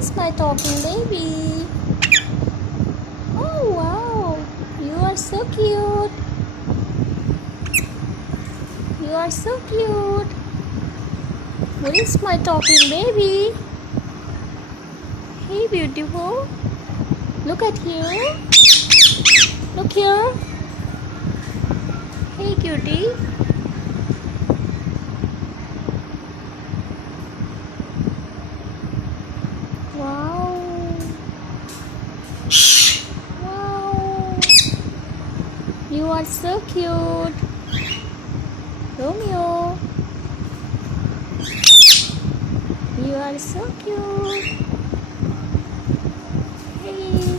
is my talking baby? Oh wow, you are so cute. You are so cute. Where is my talking baby? Hey beautiful. Look at here. Look here. Hey cutie. Wow. Wow. You are so cute. Romeo. You are so cute. Hey.